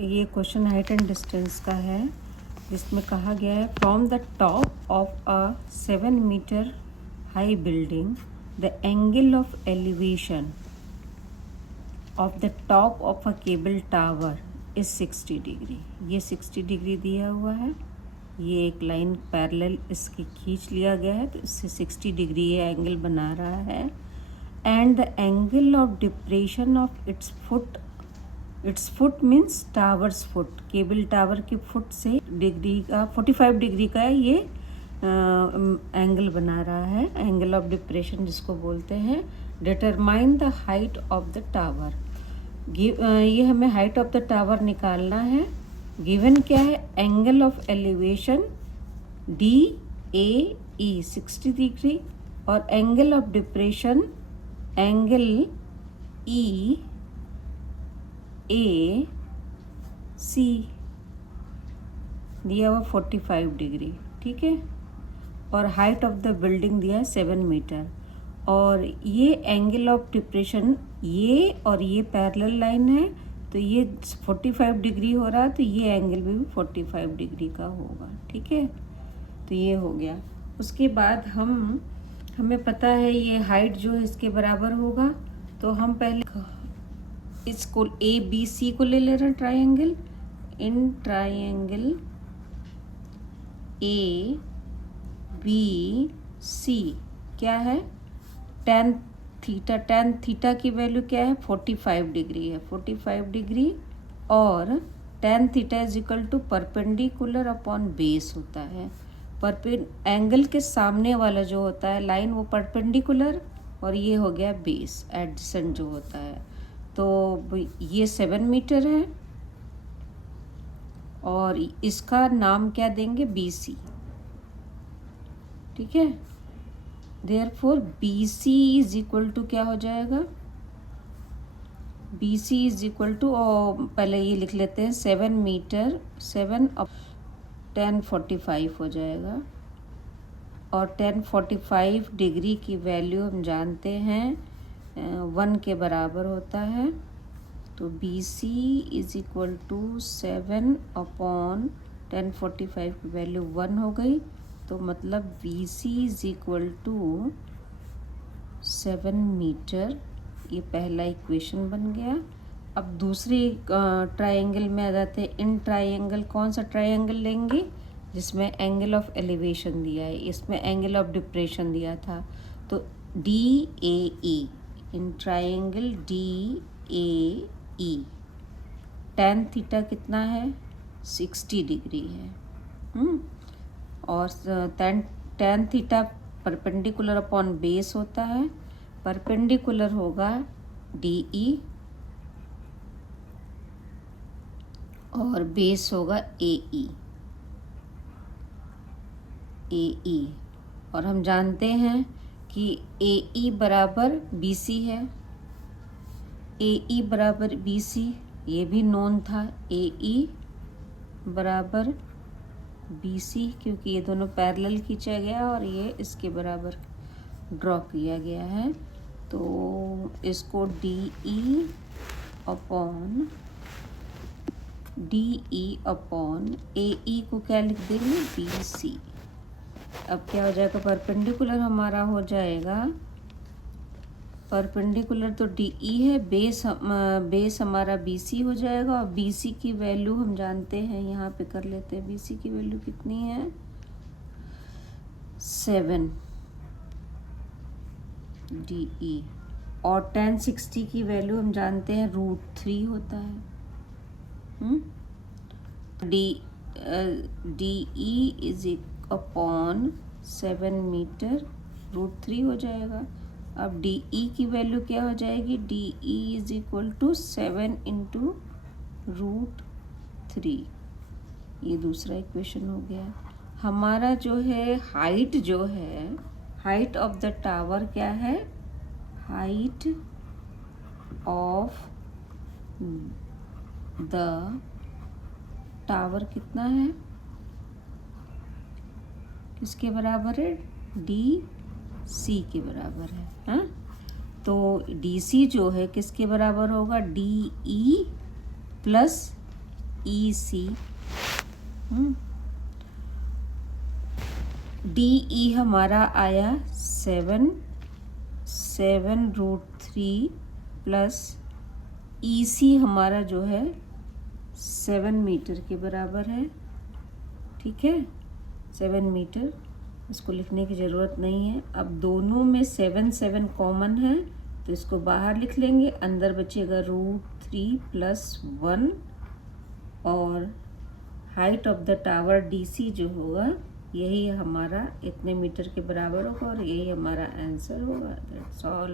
ये question height and distance का है, जिसमें कहा गया है from the top of a 7 metre high building the angle of elevation of the top of a cable tower is 60 degree. ये 60 degree दिया हुआ है, ये एक लाइन पैरेलल इसकी खींच लिया गया है, तो इससे 60 डिग्री ये एंगल बना रहा है। And the angle of depression of its foot means towers foot, cable tower के फुट से डिग्री का 45 डिग्री का ये एंगल बना रहा है, एंगल ऑफ डिप्रेशन जिसको बोलते हैं। Determine the height of the tower, ये हमें हाइट ऑफ द टावर निकालना है। गिवन क्या है, angle of elevation DAE 60 degree और angle of depression angle EAC दिया हुआ 45 डिग्री, ठीक है। और हाइट ऑफ द बिल्डिंग दिया है 7 मीटर। और ये एंगल ऑफ डिप्रेशन, ये और ये पैरेलल लाइन है, तो ये 45 डिग्री हो रहा है, तो ये एंगल भी 45 डिग्री का होगा, ठीक है। तो ये हो गया। उसके बाद हमें पता है ये हाइट जो है इसके बराबर होगा, तो हम पहले इसको ABC को ले रहे हैं ट्राइंगल। इन ट्राइंगल ABC क्या है, tan थीटा की वैल्यू क्या है, 45 डिग्री है, 45 डिग्री। और tan theta is equal to perpendicular upon base होता है। एंगल के सामने वाला जो होता है लाइन वो परपेंडिकुलर, और ये हो गया बेस एडजेसेंट जो होता है। तो ये 7 मीटर है और इसका नाम क्या देंगे, BC, ठीक है। Therefore BC is equal to क्या हो जाएगा, BC इज इक्वल टू, पहले ये लिख लेते हैं 7 मीटर 7 tan 45 हो जाएगा। और tan 45 डिग्री की वैल्यू हम जानते हैं 1 के बराबर होता है। तो BC is equal to 7 upon tan 45 की वैल्यू 1 हो गई, तो मतलब BC is equal to 7 metre. ये पहला इक्वेशन बन गया। अब दूसरी ट्रायंगल में आ जाते हैं। इन ट्रायंगल कौन सा ट्रायंगल लेंगे, जिसमें एंगल ऑफ एलिवेशन दिया है, इसमें एंगल ऑफ डिप्रेशन दिया था, तो DAE। In triangle DAE tan theta कितना है, 60 डिग्री है। और tan theta perpendicular upon base होता है, परपेंडिकुलर होगा DE और बेस होगा AE। और हम जानते हैं कि AE बराबर BC है, AE बराबर BC, ये भी नोन था, AE बराबर BC, क्योंकि ये दोनों पैरेलल खींचा गया और ये इसके बराबर ड्रॉ किया गया है। तो इसको DE अपॉन AE को क्या लिख देंगे, BC। अब क्या हो जाएगा, परपेंडिकुलर हमारा हो जाएगा, परपेंडिकुलर तो DE है, बेस हमारा BC हो जाएगा। और BC की वैल्यू हम जानते हैं, यहाँ पे कर लेते हैं, BC की वैल्यू कितनी है, 7 DE। और tan 60 की वैल्यू हम जानते हैं √3 होता है। DE इज अपॉन 7 मीटर √3 हो जाएगा। अब DE की वैल्यू क्या हो जाएगी, DE is equal to 7 into √3। ये दूसरा इक्वेशन हो गया। हमारा जो है हाइट, जो है हाइट ऑफ द टावर क्या है, हाइट ऑफ द टावर कितना है, किसके बराबर है, DC के बराबर है, हाँ। तो DC जो है किसके बराबर होगा, DE प्लस ई सी, डी ई हमारा आया 7√3 प्लस ई सी हमारा जो है 7 मीटर के बराबर है। ठीक है, 7 मीटर, इसको लिखने की ज़रूरत नहीं है। अब दोनों में 7 कॉमन है तो इसको बाहर लिख लेंगे, अंदर बचेगा √3 + 1 और height of the tower DC जो होगा यही हमारा इतने मीटर के बराबर होगा और यही हमारा आंसर होगा। That's all.